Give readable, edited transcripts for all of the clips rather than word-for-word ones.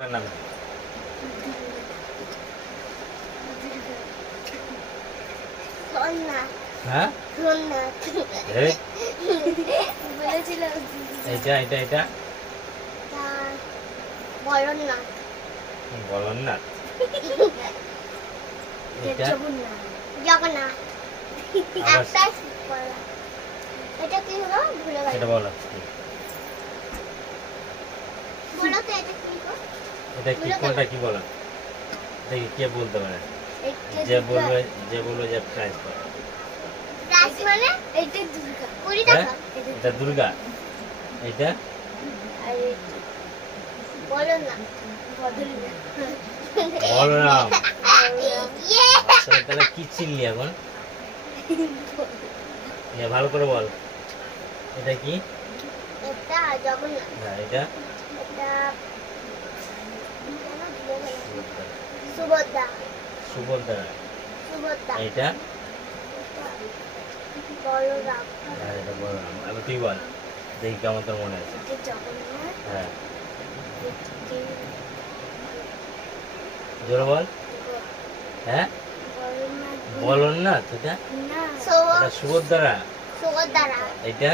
নাম হ্যাঁ এটা এটা এটা বলনাথ বলনাথ এটা জগন্নাথ এটা কি হলো ভুলে গেলাম এটা বলো বলো তো এটা কি গো এটা কি কোনটা কি বলো দেখি কে বলতে পারে যে বলবে যে প্রাইস পাবে প্রাইস মানে এটা দুর্গা 20 টাকা এটা দুর্গা এটা আর বলনাথ বলরাম ইয়ে তাহলে কি চিনলি এখন ভালো করে বল এটা কি এটা জগন্নাথ না এটা এটা সুভদ্রা সুভদ্রা সুভদ্রা এটা বলরাম হ্যাঁ এটা বলরাম আমি তুই বল দেখি কেমন তোর মনে আছে এটা জগন্নাথ হ্যাঁ জোরে বল হ্যাঁ বলনাথ এটা না এটা সুভদ্রা সুভদ্রা এটা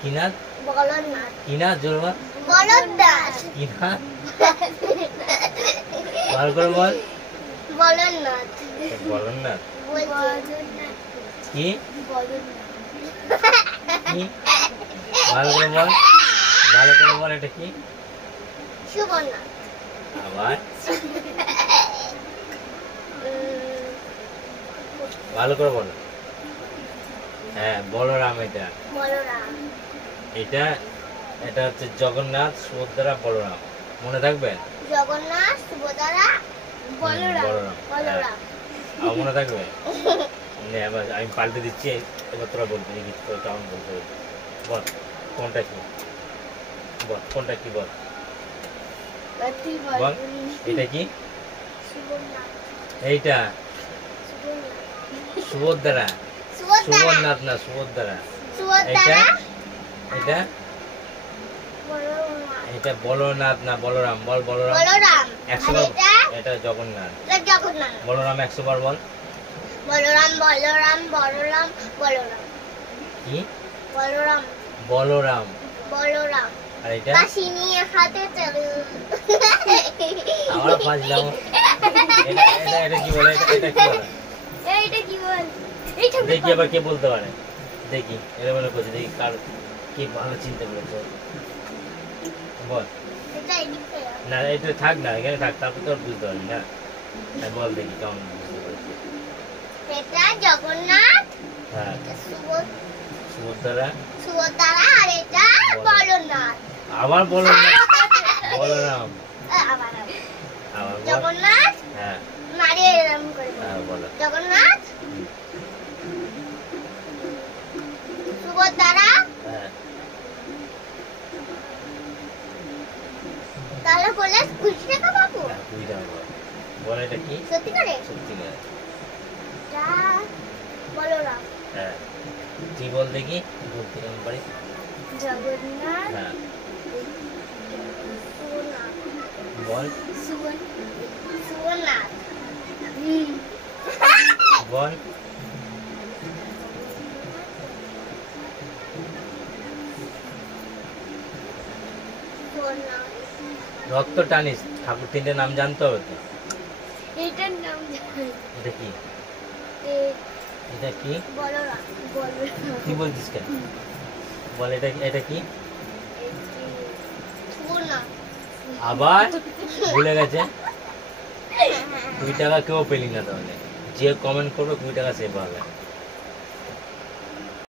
কি নাথ বলনাথ কি নাথ জোরে বল বলনাথ কি নাথ ভালো করে বল বলনাথ বলনাথ কি কি ভালো করে বল ভালো করে বল এটা কি সুবর্ণনাথ আবার ভালো করে বলো হ্যাঁ বলরাম এটা বলরাম এটা এটা হচ্ছে জগন্নাথ সুভদ্রা বলরাম মনে থাকবে জগন্নাথ সুভদ্রা বলরাম বলরাম আর মনে থাকবে নে এবার আমি পাল্টে দিচ্ছি এবার তোরা বলতে দেখি তোরা কেমন বলতে হবে বল কোনটা কি বল কোনটা কি বল বল এটা কি এইটা সুভদ্রা সুবর্ণনাথ না সুভদ্রা এটা এটা এটা বলনাথ না বলরাম বল বলরাম বলরাম 100 বার এটা জগন্নাথ জগন্নাথ বলরাম 100 বার বল বলরাম বলরাম বলরাম বলরাম কি বলরাম বলরাম বলরাম আর এটা কাশি নিয়ে হাতে চলো আমরা পাঁচলাম এটা এটা এটা কি বলে এটা কি বলে এইটা কি বল এইটা দেখি আবার কে বলতে পারে দেখি এটা বলে করছে দেখি কার কি ভালো চিন্তা করেছে বল এটা এদিকে না এটা থাক না এখানে থাক তারপর তো আর বুঝতে পারবি না তাই বল দেখি কেমন বুঝতে পারছি এটা জগন্নাথ হ্যাঁ সুভদ্রা সুভদ্রা আর এটা বলনাথ আবার বলো বলরাম আবার আবার বল জগন্নাথ হ্যাঁ নারিয়ে এরকম করে বল। হ্যাঁ বলো জগন্নাথ সুভদ্রা হ্যাঁ তাহলে বলে 20 টাকা পাবো তুই দাও বল এটা কি সত্যি করে সত্যি না যা বলরাম হ্যাঁ তুই বল দেখি বলতে কেমন পারি জগন্নাথ হ্যাঁ সুভদ্রা বল সুভদ্রা বল রক্ত টানিস ঠাকুর তিনটে নাম জানতে হবে তো এটার নাম জানি এটা কি এটা কি বলরাম কি বলছিস কেন বল এটা এটা কি সুভদ্রা আবার ভুলে গেছে 2 টাকা কেউ পেলি না তাহলে যে কমেন্ট করবে 2 টাকা সেভ হবে